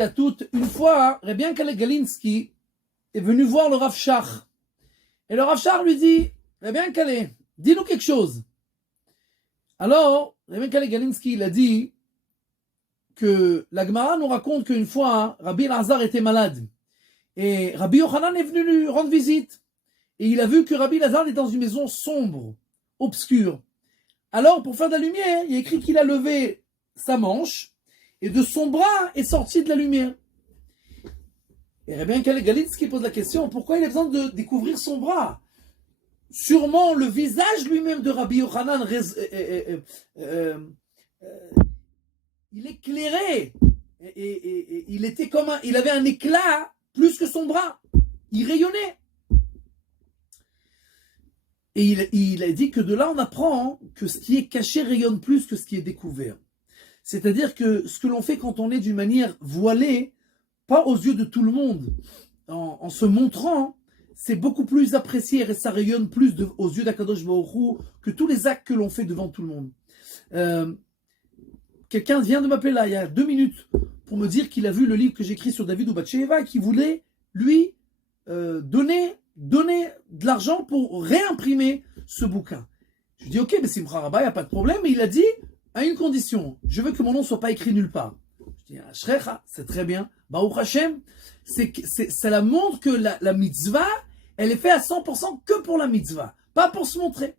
À toutes, une fois, Rabbi Yankel Galinsky est venu voir le Rav Shach. Et le Rav Shach lui dit, Rabbi Yankel, dis-nous quelque chose. Alors, Rabbi Yankel Galinsky, il a dit que la Gemara nous raconte qu'une fois, Rabbi Elazar était malade. Et Rabbi Yochanan est venu lui rendre visite. Et il a vu que Rabbi Elazar est dans une maison sombre, obscure. Alors, pour faire de la lumière, il a écrit qu'il a levé sa manche, et de son bras est sorti de la lumière. Et Rabbi Yankel Galinsky pose la question, pourquoi il a besoin de découvrir son bras? Sûrement le visage lui-même de Rabbi Yochanan, il éclairait, et il était comme il avait un éclat plus que son bras. Il rayonnait. Et il a dit que de là on apprend que ce qui est caché rayonne plus que ce qui est découvert. C'est-à-dire que ce que l'on fait quand on est d'une manière voilée, pas aux yeux de tout le monde, en se montrant, c'est beaucoup plus apprécié et ça rayonne plus aux yeux d'Akadosh Baruch Hu que tous les actes que l'on fait devant tout le monde. Quelqu'un vient de m'appeler là, il y a 2 minutes, pour me dire qu'il a vu le livre que j'écris sur David ou Bathsheba et qu'il voulait, lui, donner de l'argent pour réimprimer ce bouquin. Je lui dis, ok, mais Simcha Rabba, il n'y a pas de problème, mais il a dit, à une condition, je veux que mon nom ne soit pas écrit nulle part. Je dis, Ashrecha, c'est très bien. Baruch Hashem, ça montre que la mitzvah, elle est faite à 100% que pour la mitzvah, pas pour se montrer.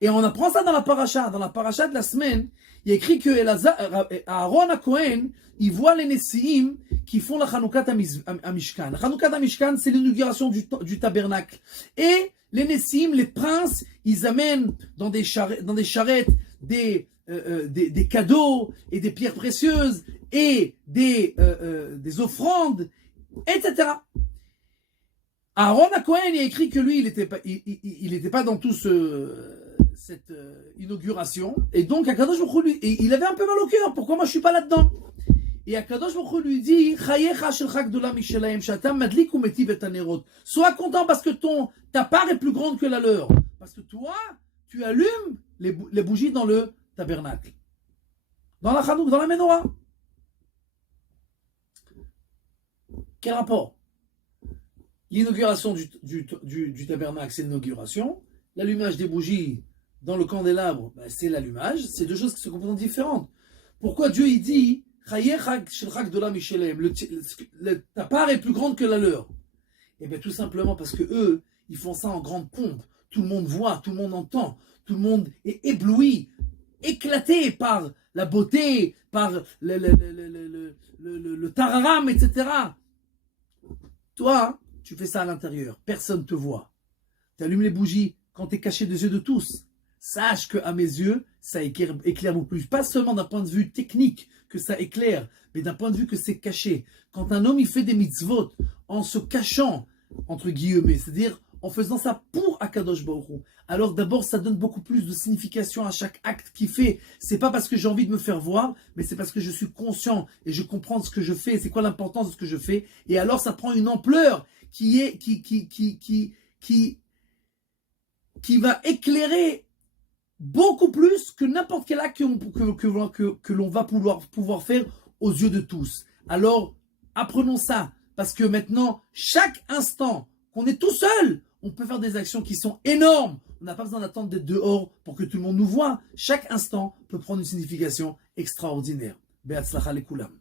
Et on apprend ça dans la paracha. Dans la paracha de la semaine, il y a écrit que Aaron HaKohen, il voit les Nessiim qui font la Chanoukat HaMishkan. La Chanoukat HaMishkan, c'est l'inauguration du tabernacle. Et les Nessiim, les princes, ils amènent dans des charrettes des cadeaux et des pierres précieuses et des offrandes, etc. Aaron HaKohen, il a écrit que lui, il n'était pas dans tout cette inauguration, et donc Akadosh Baruch Hu, il avait un peu mal au cœur, pourquoi moi je suis pas là-dedans? Et Akadosh Baruch Hu lui dit, sois content parce que ta part est plus grande que la leur, parce que toi, tu allumes les bougies dans le tabernacle, dans la Chanouk, dans la Menorah. Quel rapport? L'inauguration du tabernacle, c'est l'inauguration. L'allumage des bougies dans le candélabre, c'est l'allumage. C'est 2 choses qui sont complètement différentes. Pourquoi Dieu il dit ta part est plus grande que la leur? Eh bien tout simplement parce que eux, ils font ça en grande pompe. Tout le monde voit, tout le monde entend, tout le monde est ébloui, éclaté par la beauté, par le tararam, etc. Toi, tu fais ça à l'intérieur, personne ne te voit. Tu allumes les bougies quand tu es caché des yeux de tous. Sache qu'à mes yeux, ça éclaire beaucoup plus. Pas seulement d'un point de vue technique que ça éclaire, mais d'un point de vue que c'est caché. Quand un homme il fait des mitzvot en se cachant, entre guillemets, c'est-à-dire en faisant ça pour Akadosh Baruch Hu, alors d'abord ça donne beaucoup plus de signification à chaque acte qu'il fait. C'est pas parce que j'ai envie de me faire voir, mais c'est parce que je suis conscient et je comprends ce que je fais, c'est quoi l'importance de ce que je fais. Et alors ça prend une ampleur qui va éclairer beaucoup plus que n'importe quel acte que l'on va pouvoir faire aux yeux de tous. Alors, apprenons ça, parce que maintenant, chaque instant qu'on est tout seul, on peut faire des actions qui sont énormes. On n'a pas besoin d'attendre d'être dehors pour que tout le monde nous voie. Chaque instant peut prendre une signification extraordinaire. Be'atzlacha lekulam.